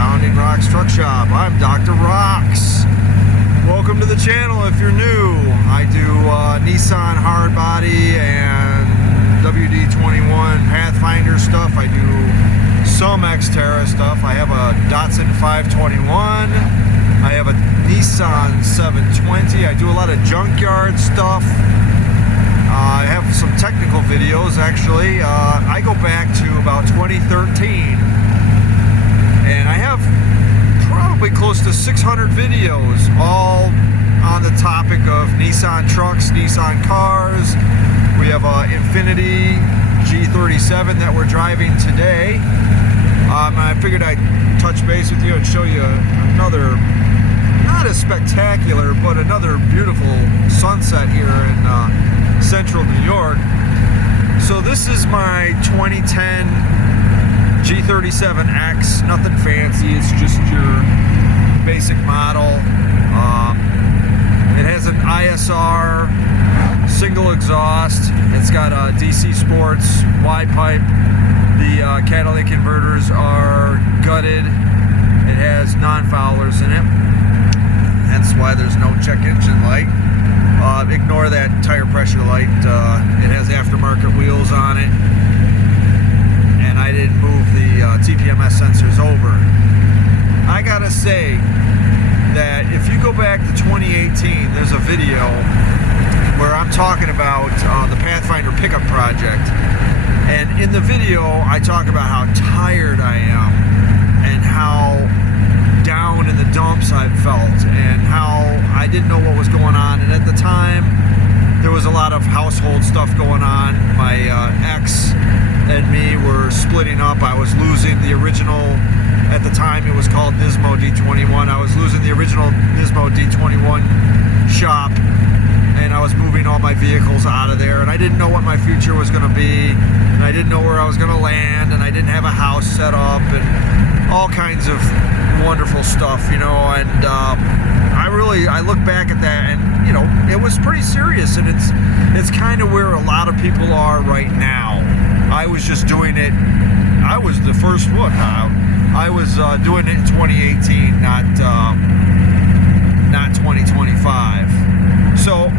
Pounding Rocks Truck Shop. I'm Dr. Rocks. Welcome to the channel if you're new. I do Nissan hardbody and WD-21 Pathfinder stuff. I do some Xterra stuff. I have a Datsun 521. I have a Nissan 720. I do a lot of junkyard stuff. I have some technical videos actually. I go back to about 2013 and I have probably close to 600 videos all on the topic of Nissan trucks, Nissan cars. We have a Infinti G37 that we're driving today. I figured I'd touch base with you and show you another, not as spectacular, but another beautiful sunset here in central New York. So this is my 2010 G37x, nothing fancy, it's just your basic model. It has an ISR, single exhaust, it's got a DC Sports, wide pipe, the catalytic converters are gutted, it has non-foulers in it, hence why there's no check engine light. Ignore that tire pressure light, it has aftermarket wheels on it, and I didn't move the TPMS sensors over. I gotta say that if you go back to 2018, there's a video where I'm talking about the Pathfinder pickup project, and in the video I talk about how tired I am and how down in the dumps I've felt and how I didn't know what was going on. And at the time there was a lot of household stuff going on. My ex and me were splitting up. I was losing the original, at the time it was called Nismo D21, I was losing the original Nismo D21 shop, and I was moving all my vehicles out of there, and I didn't know what my future was going to be, and I didn't know where I was going to land, and I didn't have a house set up, and all kinds of wonderful stuff, you know. And I look back at that, and you know, it was pretty serious, and it's kind of where a lot of people are right now. I was just doing it, I was the first one. I was doing it in 2018, not 2025. So,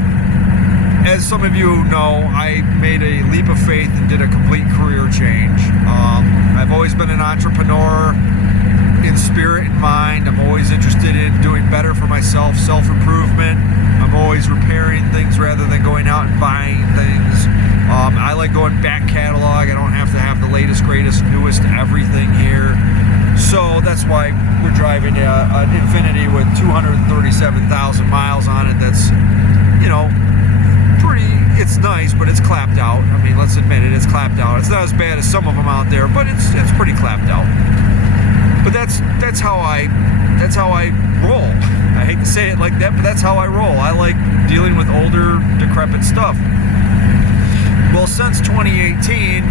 as some of you know, I made a leap of faith and did a complete career change. I've always been an entrepreneur in spirit and mind. I'm always interested in doing better for myself, self-improvement. I'm always repairing things rather than going out and buying things. I like going back catalog. I don't have to have the latest, greatest, newest everything here. So that's why we're driving an Infinti with 237,000 miles on it. That's, you know, it's nice, but it's clapped out. I mean, let's admit it, it's clapped out. It's not as bad as some of them out there, but it's pretty clapped out. But that's how I roll. I hate to say it like that, but that's how I roll. I like dealing with older, decrepit stuff. Well, since 2018,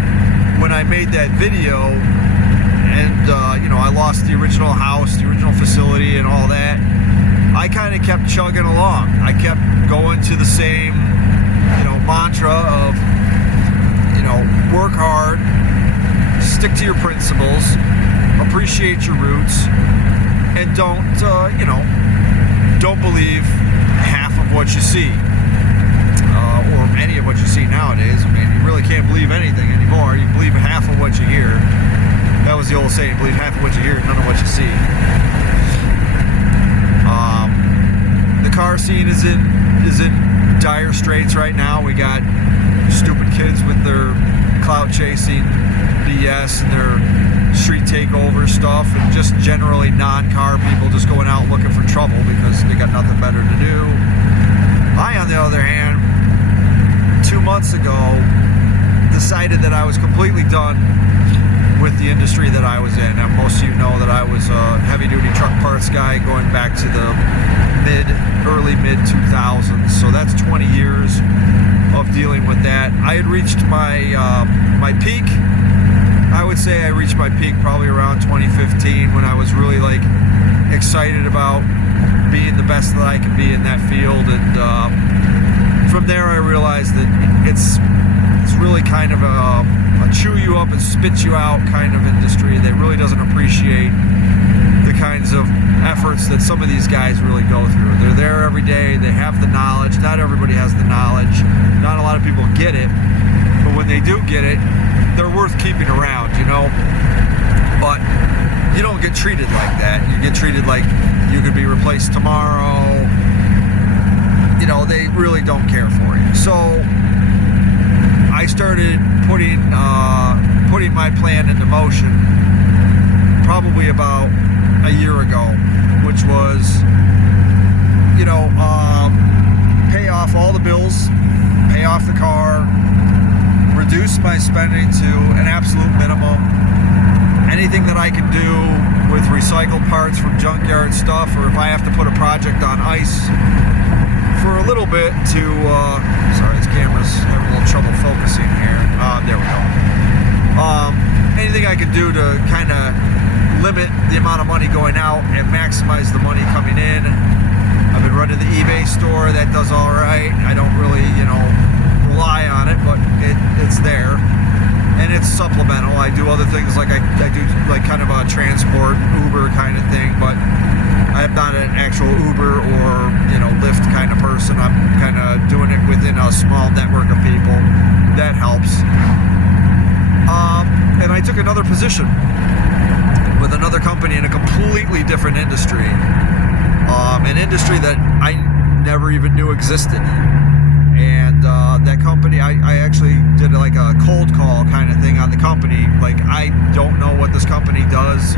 when I made that video, and you know, I lost the original house, the original facility, and all that, I kind of kept chugging along. I kept going to the same, you know, mantra of, you know, work hard, stick to your principles, appreciate your roots, and don't, you know, don't believe half of what you see, or any of what you see nowadays. I mean, you really can't believe anything anymore. You believe half of what you hear. That was the old saying, believe half of what you hear, none of what you see. The car scene is in dire straits right now. We got stupid kids with their clout chasing BS and their street takeover stuff, and just generally non-car people just going out looking for trouble because they got nothing better to do. I, on the other hand, 2 months ago decided that I was completely done with the industry that I was in. Now, most of you know that I was a heavy-duty truck parts guy going back to the early mid 2000s. So that's 20 years of dealing with that. I had reached my peak. I would say I reached my peak probably around 2015, when I was really like excited about being the best that I could be in that field. And from there I realized that it's really kind of a chew you up and spit you out kind of industry that really doesn't appreciate the kinds of efforts that some of these guys really go through. They're there every day. They have the knowledge. Not everybody has the knowledge. Not a lot of people get it. But when they do get it, they're worth keeping around, you know. But you don't get treated like that. You get treated like you could be replaced tomorrow. You know, they really don't care for you. So I started putting my plan into motion probably about a year ago, which was, you know, pay off all the bills, pay off the car, reduce my spending to an absolute minimum. Anything that I can do with recycled parts from junkyard stuff, or if I have to put a project on ice for a little bit to, sorry, this camera's having a little trouble focusing here. There we go. Anything I can do to kind of limit the amount of money going out and maximize the money coming in. I've been running the eBay store. That does all right. I don't really, you know, rely on it, but it's there. And it's supplemental. I do other things like I do like kind of a transport, Uber kind of thing, but I'm not an actual Uber or, you know, Lyft kind of person. I'm kind of doing it within a small network of people. That helps. And I took another position with another company in a completely different industry. An industry that I never even knew existed. And that company, I actually did like a cold call kind of thing on the company. Like, I don't know what this company does,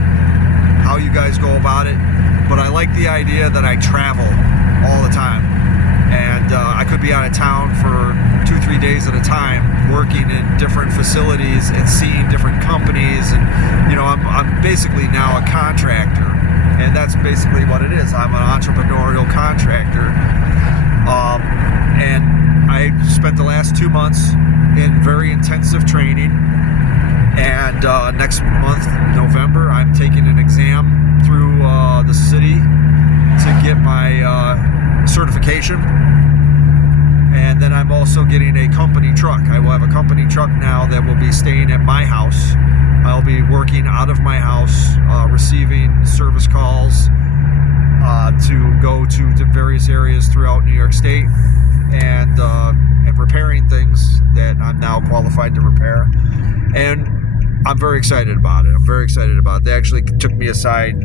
how you guys go about it, but I like the idea that I travel all the time. And I could be out of town for 2-3 days at a time, working in different facilities and seeing different companies. And, you know, I'm basically now a contractor. And that's basically what it is. I'm an entrepreneurial contractor. And I spent the last 2 months in very intensive training. And next month, November, I'm taking an exam through the city to get my certification. And then I'm also getting a company truck. I will have a company truck now that will be staying at my house. I'll be working out of my house, receiving service calls to go to various areas throughout New York State, and repairing things that I'm now qualified to repair. And I'm very excited about it. They actually took me aside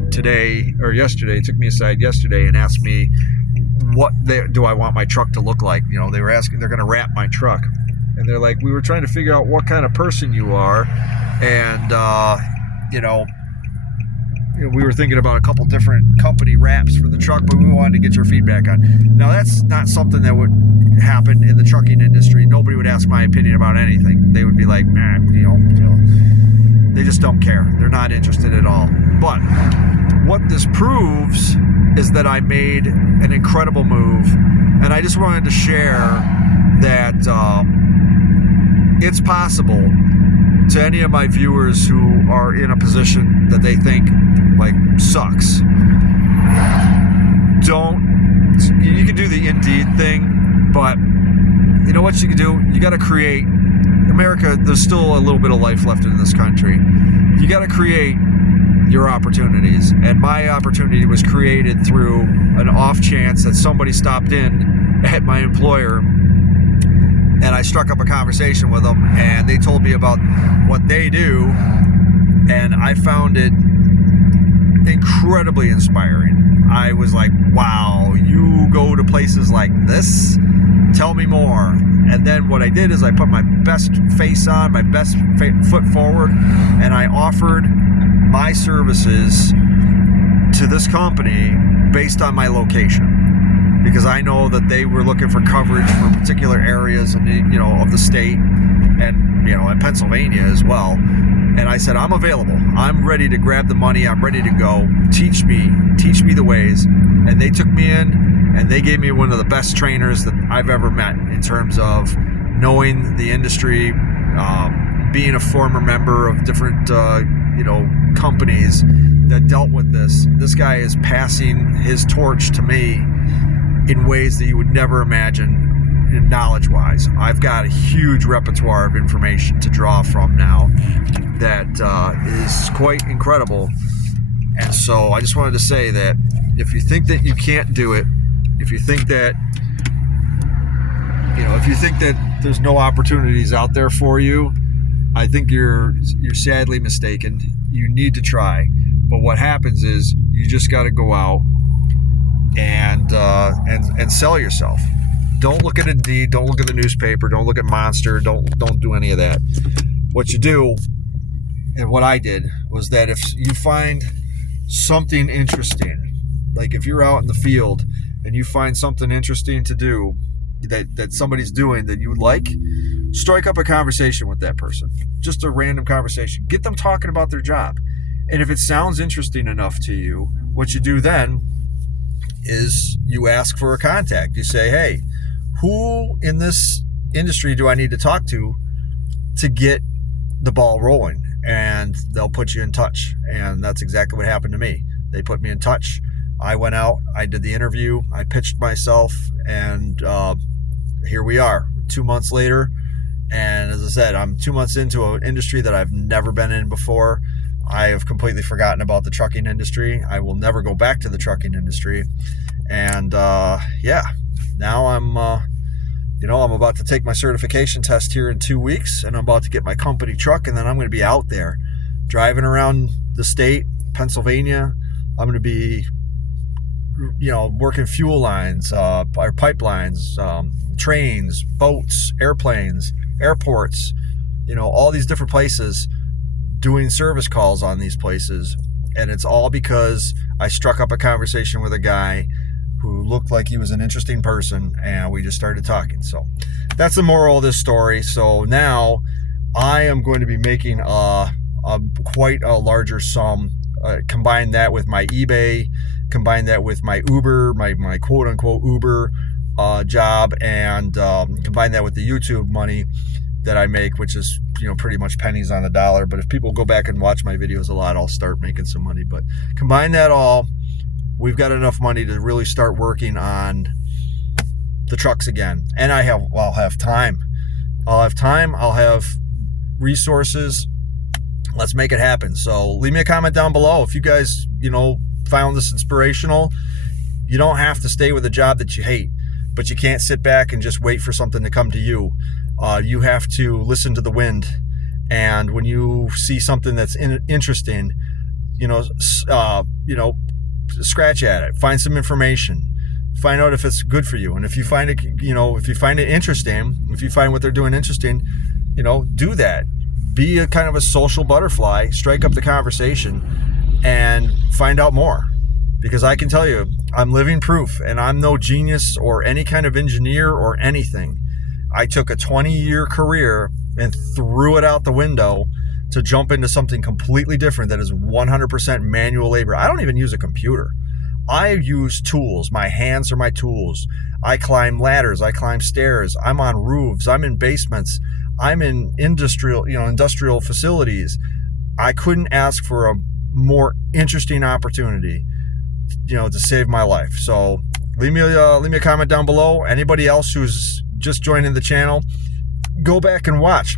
yesterday and asked me what do I want my truck to look like. You know, they were asking, they're going to wrap my truck. And they're like, we were trying to figure out what kind of person you are. And, you know, we were thinking about a couple different company wraps for the truck, but we wanted to get your feedback on. Now, that's not something that would happen in the trucking industry. Nobody would ask my opinion about anything. They would be like, man, you know, they just don't care. They're not interested at all. But what this proves is that I made an incredible move. And I just wanted to share that it's possible to any of my viewers who are in a position that they think like sucks. You can do the Indeed thing, but you know what you can do? You got to create. America, there's still a little bit of life left in this country. You got to create your opportunities. And my opportunity was created through an off chance that somebody stopped in at my employer, and I struck up a conversation with them, and they told me about what they do, and I found it incredibly inspiring. I was like, wow, you go to places like this? Tell me more. And then what I did is I put my best face on, my best foot forward, and I offered my services to this company based on my location, because I know that they were looking for coverage for particular areas of the state, and in Pennsylvania as well. And I said, I'm available. I'm ready to grab the money. I'm ready to go. Teach me the ways. And they took me in, and they gave me one of the best trainers that I've ever met in terms of knowing the industry, being a former member of different companies that dealt with this. This guy is passing his torch to me in ways that you would never imagine knowledge-wise. I've got a huge repertoire of information to draw from now that is quite incredible. And so I just wanted to say that if you think that you can't do it, if you think that, there's no opportunities out there for you, I think you're sadly mistaken. You need to try. But what happens is you just got to go out and sell yourself. Don't look at Indeed. Don't look at the newspaper. Don't look at Monster. Don't do any of that. What you do, and what I did, was that if you find something interesting, like if you're out in the field and you find something interesting to do that somebody's doing that you would like, strike up a conversation with that person. Just a random conversation. Get them talking about their job. And if it sounds interesting enough to you, what you do then is you ask for a contact. You say, hey, who in this industry do I need to talk to get the ball rolling? And they'll put you in touch. And that's exactly what happened to me. They put me in touch. I went out, I did the interview, I pitched myself, and here we are 2 months later. And as I said, I'm 2 months into an industry that I've never been in before. I have completely forgotten about the trucking industry. I will never go back to the trucking industry. And now I'm about to take my certification test here in 2 weeks, and I'm about to get my company truck, and then I'm going to be out there driving around the state, Pennsylvania. I'm going to be, working fuel lines, or pipelines, trains, boats, airplanes, airports, all these different places, doing service calls on these places. And it's all because I struck up a conversation with a guy who looked like he was an interesting person, and we just started talking. So that's the moral of this story. So now I am going to be making quite a larger sum. Combine that with my eBay, combine that with my Uber, my quote-unquote Uber job, and combine that with the YouTube money that I make, which is pretty much pennies on the dollar. But if people go back and watch my videos a lot, I'll start making some money. But combine that all, we've got enough money to really start working on the trucks again. And I'll have time. I'll have resources. Let's make it happen. So leave me a comment down below if you guys, found this inspirational. You don't have to stay with a job that you hate, but you can't sit back and just wait for something to come to you. You have to listen to the wind. And when you see something that's interesting, scratch at it, find some information, find out if it's good for you. And if you find it, if you find it interesting, if you find what they're doing interesting, do that. Be a kind of a social butterfly, strike up the conversation, and find out more. Because I can tell you, I'm living proof, and I'm no genius or any kind of engineer or anything. I took a 20-year career and threw it out the window to jump into something completely different that is 100% manual labor. I don't even use a computer. I use tools. My hands are my tools. I climb ladders. I climb stairs. I'm on roofs. I'm in basements. I'm in industrial facilities. I couldn't ask for a more interesting opportunity, to save my life. So leave me a comment down below. Anybody else who's just joining the channel, go back and watch.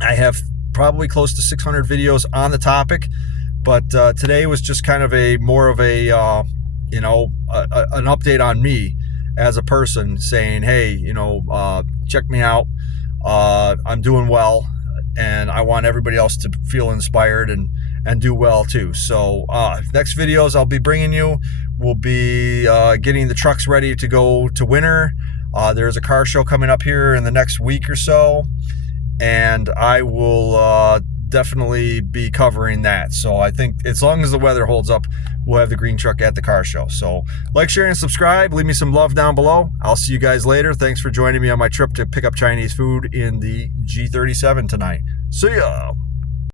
I have probably close to 600 videos on the topic, but today was just kind of an update on me as a person, saying, hey, check me out. I'm doing well, and I want everybody else to feel inspired and do well too. So next videos I'll be bringing you will be getting the trucks ready to go to winter. There's a car show coming up here in the next week or so, and I will definitely be covering that. So I think as long as the weather holds up, we'll have the green truck at the car show. So like, share, and subscribe. Leave me some love down below. I'll see you guys later. Thanks for joining me on my trip to pick up Chinese food in the G37 tonight. See ya.